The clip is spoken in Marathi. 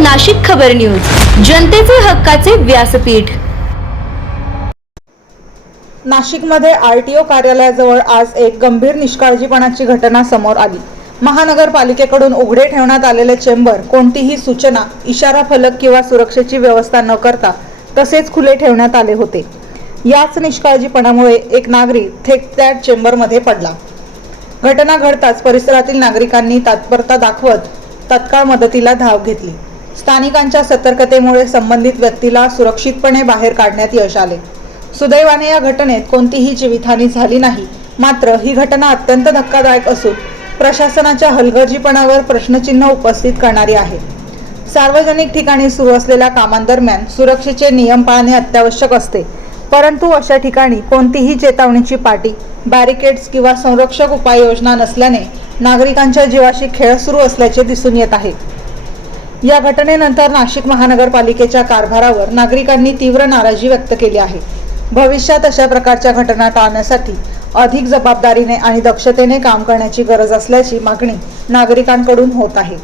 नाशिक खबर न्यूज, जनतेचे हक्काचे व्यासपीठ। नाशिकमध्ये आरटीओ कार्यालयाजवळ आज एक गंभीर निष्काळजीपणाची घटना समोर आली। महानगरपालिकेकडून उघडे ठेवण्यात आलेले चेंबर कोणतीही सूचना, इशारा फलक किंवा सुरक्षेची व्यवस्था न करता तसेच खुले ठेवण्यात आले होते। याच निष्काळजीपणामुळे एक नागरिक थेट त्या चेंबरमध्ये पडला। घटना घडताच परिसरातील नागरिकांनी तत्परता दाखवत तत्काळ मदतीला धाव घेतली। स्थानिकांच्या सतर्कतेमुळे संबंधित व्यक्तीला सुरक्षितपणे बाहेर काढण्यात यश आले। सुदैवाने या घटनेत कोणतीही जीवितहानी झाली नाही। मात्र ही घटना अत्यंत धक्कादायक असून प्रशासनाच्या हलगर्जीपणावर प्रश्नचिन्ह उपस्थित करणारी आहे। सार्वजनिक ठिकाणी सुरू असलेल्या कामांदरम्यान सुरक्षेचे नियम पाळणे अत्यावश्यक असते, परंतु अशा ठिकाणी कोणतीही चेतावणीची पाटी, बॅरिकेड्स किंवा संरक्षक उपाययोजना नसल्याने नागरिकांच्या जीवाशी खेळ सुरू असल्याचे दिसून येत आहे। या घटनेनंतर नाशिक महानगरपालिकेच्या कारभारावर नागरिकांनी तीव्र नाराजी व्यक्त केली आहे। भविष्यात अशा प्रकारच्या घटना टाळण्यासाठी अधिक जबाबदारीने आणि दक्षतेने काम करण्याची गरज असल्याची मागणी नागरिकांकडून होत आहे।